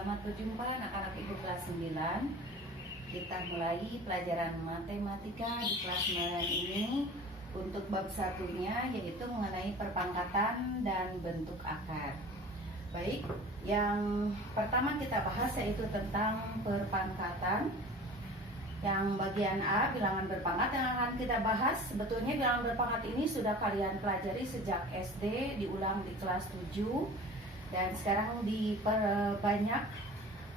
Selamat berjumpa anak-anak Ibu kelas 9. Kita mulai pelajaran matematika di kelas 9 ini untuk bab satunya, yaitu mengenai perpangkatan dan bentuk akar. Baik, yang pertama kita bahas yaitu tentang perpangkatan. Yang bagian A, bilangan berpangkat yang akan kita bahas. Sebetulnya bilangan berpangkat ini sudah kalian pelajari sejak SD, diulang di kelas 7, dan sekarang diperbanyak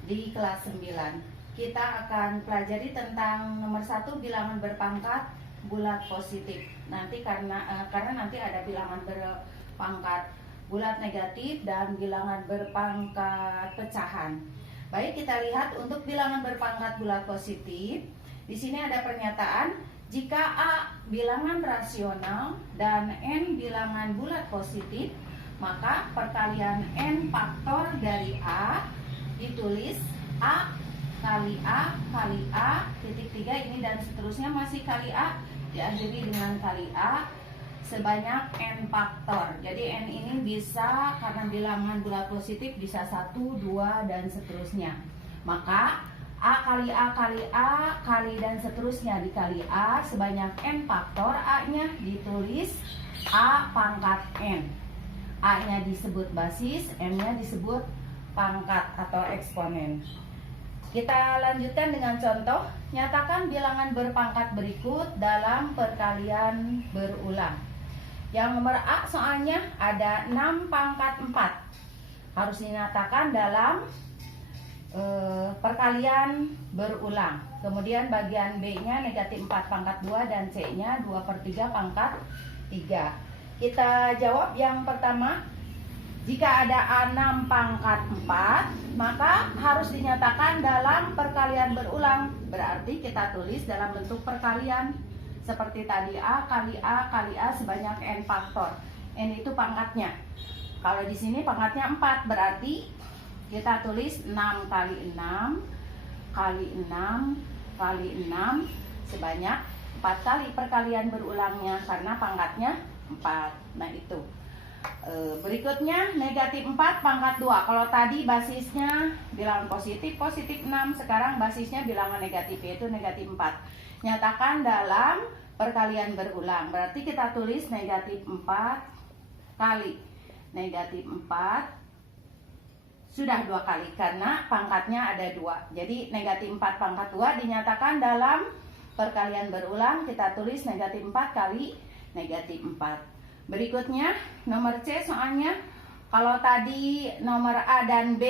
di kelas 9. Kita akan pelajari tentang nomor 1, bilangan berpangkat bulat positif. Nanti karena nanti ada bilangan berpangkat bulat negatif dan bilangan berpangkat pecahan. Baik, kita lihat untuk bilangan berpangkat bulat positif. Di sini ada pernyataan, jika A bilangan rasional dan N bilangan bulat positif, maka perkalian N faktor dari A ditulis A kali A kali A titik 3 ini dan seterusnya masih kali A diakhiri dengan kali A sebanyak N faktor. Jadi N ini bisa, karena bilangan bulat positif, bisa 1, 2 dan seterusnya. Maka A kali A kali A kali dan seterusnya dikali A sebanyak N faktor. A nya ditulis A pangkat N. A nya disebut basis, N nya disebut pangkat atau eksponen. Kita lanjutkan dengan contoh. Nyatakan bilangan berpangkat berikut dalam perkalian berulang. Yang nomor A soalnya ada 6 pangkat 4. Harus dinyatakan dalam perkalian berulang. Kemudian bagian B nya negatif 4 pangkat 2 dan C nya 2/3 pangkat 3. Kita jawab yang pertama. Jika ada 6 pangkat 4, maka harus dinyatakan dalam perkalian berulang. Berarti kita tulis dalam bentuk perkalian. Seperti tadi, A kali A kali A sebanyak N faktor. N itu pangkatnya. Kalau di sini pangkatnya 4, berarti kita tulis 6 kali 6 kali 6 kali 6 sebanyak 4 kali perkalian berulangnya, karena pangkatnya 4. Nah itu. Berikutnya negatif 4 pangkat 2. Kalau tadi basisnya bilangan positif, positif 6. Sekarang basisnya bilangan negatif, yaitu negatif 4. Nyatakan dalam perkalian berulang. Berarti kita tulis negatif 4 kali negatif 4. Sudah 2 kali, karena pangkatnya ada 2. Jadi negatif 4 pangkat 2 dinyatakan dalam perkalian berulang. Kita tulis negatif 4 kali negatif 4. Berikutnya nomor C soalnya, kalau tadi nomor A dan B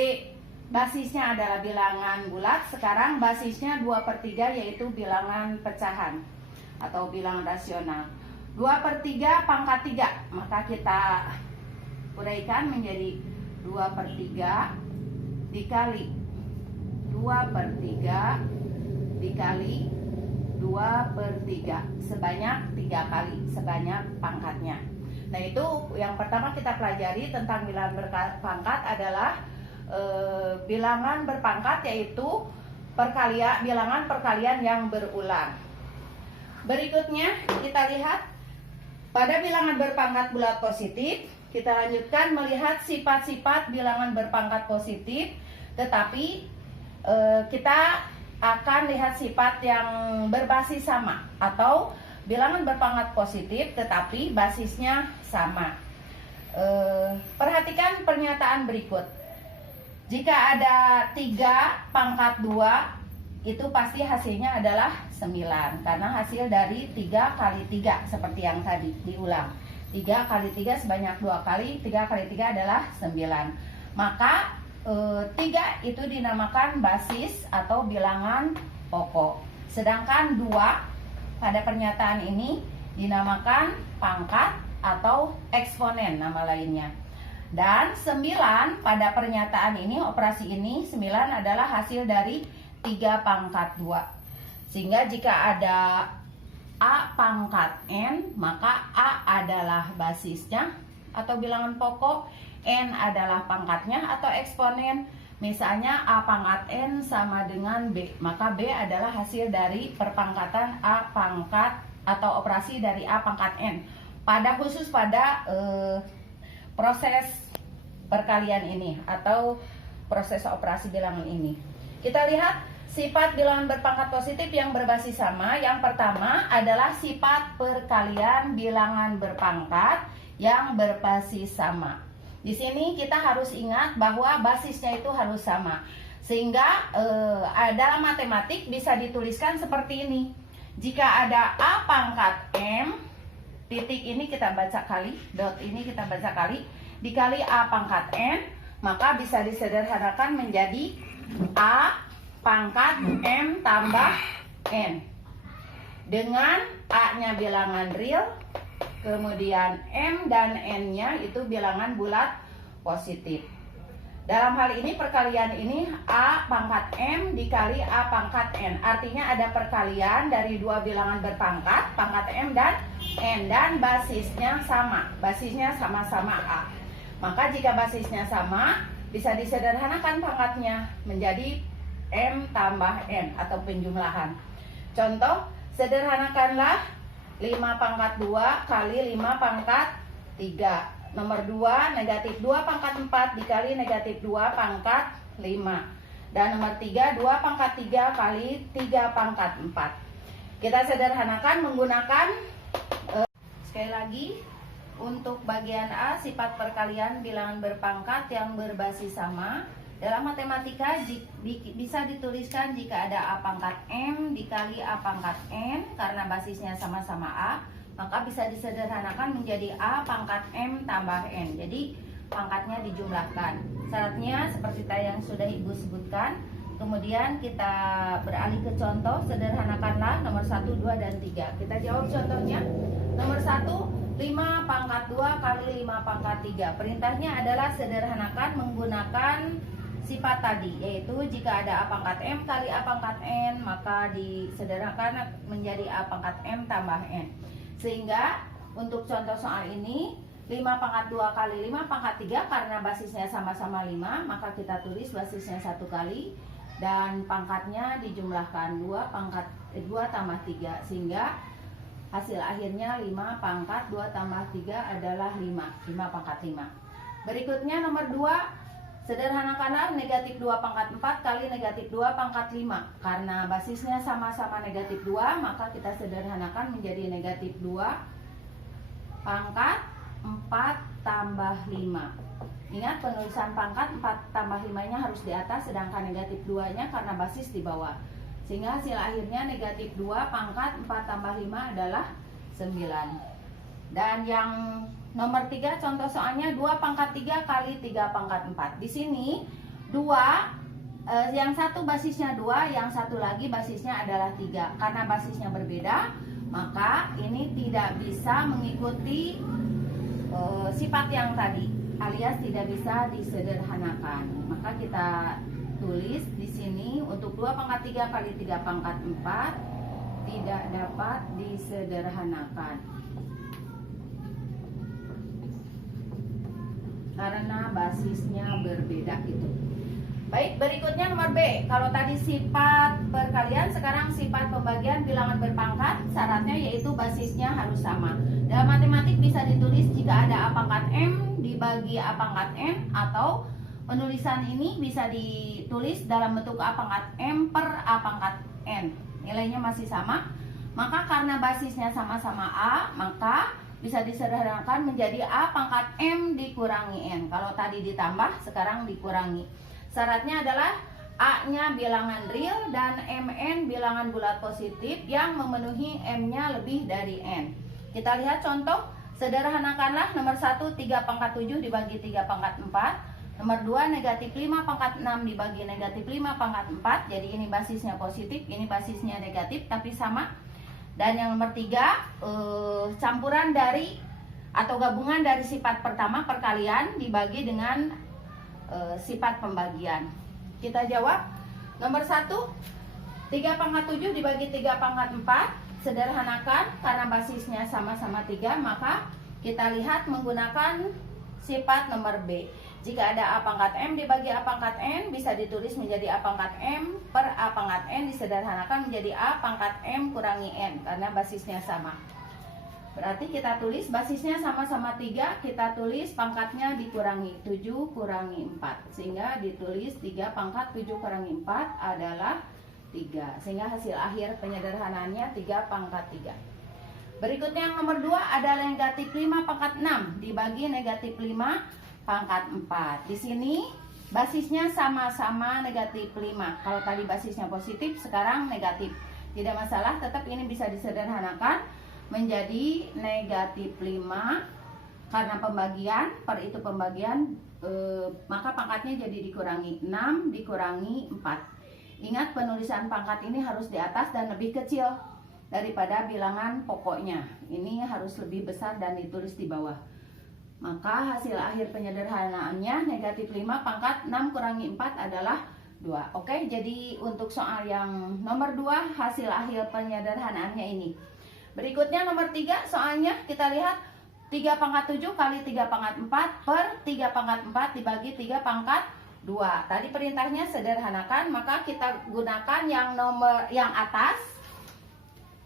basisnya adalah bilangan bulat, sekarang basisnya 2/3 yaitu bilangan pecahan atau bilangan rasional. 2/3 pangkat 3, maka kita uraikan menjadi 2/3 dikali 2/3 dikali 2/3 sebanyak 3 kali, sebanyak pangkatnya. Nah itu yang pertama kita pelajari tentang bilangan berpangkat adalah bilangan berpangkat, yaitu bilangan perkalian yang berulang. Berikutnya kita lihat pada bilangan berpangkat bulat positif. Kita lanjutkan melihat sifat-sifat bilangan berpangkat positif, tetapi kita akan lihat sifat yang berbasis sama atau bilangan berpangkat positif tetapi basisnya sama. Perhatikan pernyataan berikut. Jika ada 3 pangkat 2, itu pasti hasilnya adalah 9, karena hasil dari 3 kali 3 seperti yang tadi diulang. 3 kali 3 sebanyak 2 kali, 3 kali 3 adalah 9. Maka 3 itu dinamakan basis atau bilangan pokok. Sedangkan 2 pada pernyataan ini dinamakan pangkat atau eksponen nama lainnya. Dan 9 pada pernyataan ini, operasi ini 9 adalah hasil dari 3 pangkat 2. Sehingga jika ada A pangkat N, maka A adalah basisnya atau bilangan pokok, N adalah pangkatnya atau eksponen. Misalnya A pangkat N sama dengan B, maka B adalah hasil dari perpangkatan A pangkat atau operasi dari A pangkat N. Khusus pada proses perkalian ini atau proses operasi bilangan ini. Kita lihat sifat bilangan berpangkat positif yang berbasis sama. Yang pertama adalah sifat perkalian bilangan berpangkat yang berbasis sama. Di sini kita harus ingat bahwa basisnya itu harus sama. Sehingga dalam matematik bisa dituliskan seperti ini. Jika ada A pangkat M, titik ini kita baca kali, dot ini kita baca kali, dikali A pangkat N, maka bisa disederhanakan menjadi A pangkat M tambah N. Dengan A-nya bilangan real, kemudian M dan N-nya itu bilangan bulat positif. Dalam hal ini perkalian ini A pangkat M dikali A pangkat N. Artinya ada perkalian dari dua bilangan berpangkat, pangkat M dan N, dan basisnya sama. Basisnya sama-sama A. Maka jika basisnya sama, bisa disederhanakan pangkatnya menjadi M tambah N atau penjumlahan. Contoh, sederhanakanlah 5 pangkat 2 kali 5 pangkat 3. Nomor 2, negatif 2 pangkat 4 dikali negatif 2 pangkat 5. Dan nomor 3, 2 pangkat 3 kali 3 pangkat 4. Kita sederhanakan menggunakan, sekali lagi, untuk bagian A, sifat perkalian bilangan berpangkat yang berbasis sama. Dalam matematika bisa dituliskan jika ada A pangkat M dikali A pangkat N, karena basisnya sama-sama A, maka bisa disederhanakan menjadi A pangkat M tambah N. Jadi pangkatnya dijumlahkan. Syaratnya seperti tadi yang sudah Ibu sebutkan. Kemudian kita beralih ke contoh, sederhanakanlah nomor 1, 2, dan 3. Kita jawab contohnya. Nomor 1, 5 pangkat 2 kali 5 pangkat 3. Perintahnya adalah sederhanakan menggunakan sifat tadi, yaitu jika ada A pangkat M kali A pangkat N, maka disederhanakan menjadi A pangkat M tambah N. Sehingga untuk contoh soal ini 5 pangkat 2 kali 5 pangkat 3, karena basisnya sama-sama 5, maka kita tulis basisnya 1 kali dan pangkatnya dijumlahkan 2 tambah 3, sehingga hasil akhirnya 5 pangkat 2 tambah 3 adalah 5 pangkat 5. Berikutnya nomor 2, sederhanakanlah negatif 2 pangkat 4 kali negatif 2 pangkat 5. Karena basisnya sama-sama negatif 2, maka kita sederhanakan menjadi negatif 2 pangkat 4 tambah 5. Ingat, penulisan pangkat 4 tambah 5-nya harus di atas, sedangkan negatif 2-nya karena basis di bawah. Sehingga hasil akhirnya negatif 2 pangkat 4 tambah 5 adalah 9. Dan yang nomor 3 contoh soalnya 2 pangkat 3 kali 3 pangkat 4. Di sini 2, yang satu basisnya 2, yang satu lagi basisnya adalah 3. Karena basisnya berbeda, maka ini tidak bisa mengikuti sifat yang tadi, alias tidak bisa disederhanakan. Maka kita tulis di sini untuk 2 pangkat 3 kali 3 pangkat 4 tidak dapat disederhanakan karena basisnya berbeda itu. Baik, berikutnya nomor B. Kalau tadi sifat perkalian, sekarang sifat pembagian bilangan berpangkat. Syaratnya yaitu basisnya harus sama. Dalam matematik bisa ditulis jika ada A pangkat M dibagi A pangkat N, atau penulisan ini bisa ditulis dalam bentuk A pangkat M per A pangkat N. Nilainya masih sama. Maka karena basisnya sama-sama A, maka bisa disederhanakan menjadi A pangkat M dikurangi N. Kalau tadi ditambah, sekarang dikurangi. Syaratnya adalah A-nya bilangan real dan Mn bilangan bulat positif yang memenuhi M-nya lebih dari N. Kita lihat contoh, sederhanakanlah nomor 1, 3 pangkat 7 dibagi 3 pangkat 4. Nomor 2, negatif 5 pangkat 6 dibagi negatif 5 pangkat 4. Jadi ini basisnya positif, ini basisnya negatif, tapi sama. Dan yang nomor 3, campuran dari atau gabungan dari sifat pertama perkalian dibagi dengan sifat pembagian. Kita jawab. Nomor 1, 3 pangkat 7 dibagi 3 pangkat 4. Sederhanakan karena basisnya sama-sama 3, maka kita lihat menggunakan sifat nomor B. Jika ada A pangkat M dibagi A pangkat N, bisa ditulis menjadi A pangkat M per A pangkat N, disederhanakan menjadi A pangkat M kurangi N karena basisnya sama. Berarti kita tulis basisnya sama-sama 3, kita tulis pangkatnya dikurangi 7 kurangi 4. Sehingga ditulis 3 pangkat 7 kurangi 4 adalah 3. Sehingga hasil akhir penyederhanaannya 3 pangkat 3. Berikutnya yang nomor 2 adalah negatif 5 pangkat 6 dibagi negatif 5 pangkat 4. Di sini basisnya sama-sama negatif 5. Kalau tadi basisnya positif, sekarang negatif. Tidak masalah, tetap ini bisa disederhanakan menjadi negatif 5 karena pembagian, per itu pembagian, maka pangkatnya jadi dikurangi 6 dikurangi 4. Ingat, penulisan pangkat ini harus di atas dan lebih kecil daripada bilangan pokoknya. Ini harus lebih besar dan ditulis di bawah. Maka hasil akhir penyederhanaannya negatif 5 pangkat 6 kurangi 4 adalah 2. Oke, jadi untuk soal yang nomor 2 hasil akhir penyederhanaannya ini. Berikutnya nomor 3 soalnya kita lihat 3 pangkat 7 kali 3 pangkat 4 per 3 pangkat 4 dibagi 3 pangkat 2. Tadi perintahnya sederhanakan, maka kita gunakan yang atas.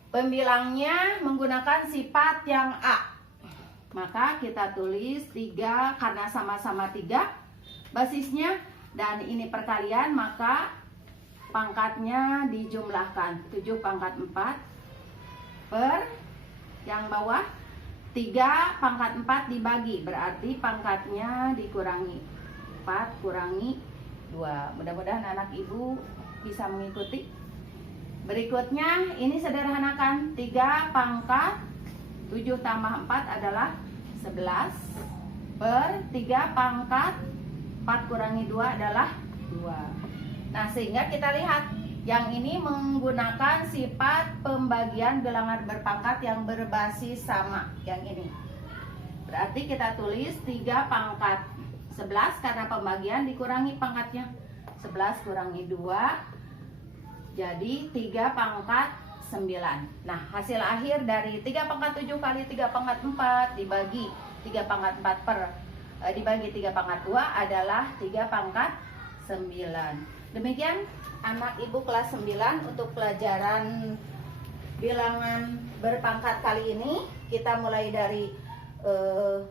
Pembilangnya menggunakan sifat yang A. Maka kita tulis 3 karena sama-sama 3 basisnya dan ini perkalian, maka pangkatnya dijumlahkan 7 pangkat 4 per yang bawah 3 pangkat 4 dibagi, berarti pangkatnya dikurangi 4 kurangi 2. Mudah-mudahan anak ibu bisa mengikuti. Berikutnya ini sederhanakan, 3 pangkat 7 tambah 4 adalah 11 per 3 pangkat 4 kurangi 2 adalah 2. Nah, sehingga kita lihat yang ini menggunakan sifat pembagian bilangan berpangkat yang berbasis sama. Yang ini berarti kita tulis 3 pangkat 11 karena pembagian dikurangi pangkatnya 11 kurangi 2 jadi 3 pangkat 9. Nah, hasil akhir dari 3 pangkat 7 kali 3 pangkat 4 dibagi 3 pangkat 4 per dibagi 3 pangkat 2 adalah 3 pangkat 9. Demikian anak ibu kelas 9 untuk pelajaran bilangan berpangkat kali ini. Kita mulai dari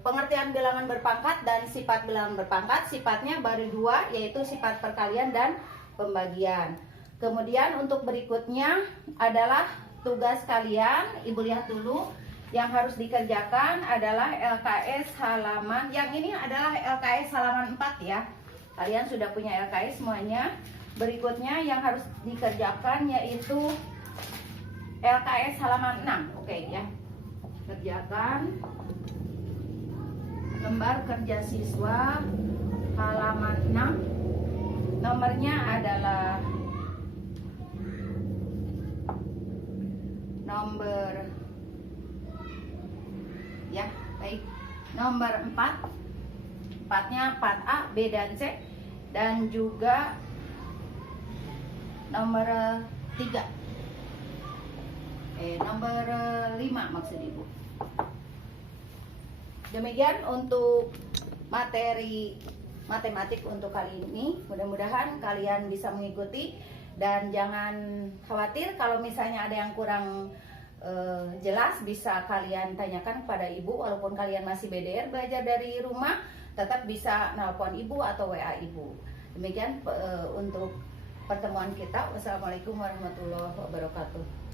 pengertian bilangan berpangkat dan sifat bilangan berpangkat. Sifatnya baru 2, yaitu sifat perkalian dan pembagian. Kemudian untuk berikutnya adalah tugas kalian. Ibu lihat dulu, yang harus dikerjakan adalah LKS halaman, yang ini adalah LKS halaman 4 ya. Kalian sudah punya LKS semuanya. Berikutnya yang harus dikerjakan yaitu LKS halaman 6. Oke ya. Kerjakan lembar kerja siswa halaman 6. Nomornya adalah nomor ya, baik. Nomor 4. 4-nya 4A, B dan C, dan juga nomor 3. Nomor 5 maksud ibu. Demikian untuk materi matematik untuk kali ini. Mudah-mudahan kalian bisa mengikuti dan jangan khawatir kalau misalnya ada yang kurang jelas, bisa kalian tanyakan kepada ibu. Walaupun kalian masih BDR belajar dari rumah, tetap bisa nelpon ibu atau WA ibu. Demikian untuk pertemuan kita. Wassalamualaikum warahmatullahi wabarakatuh.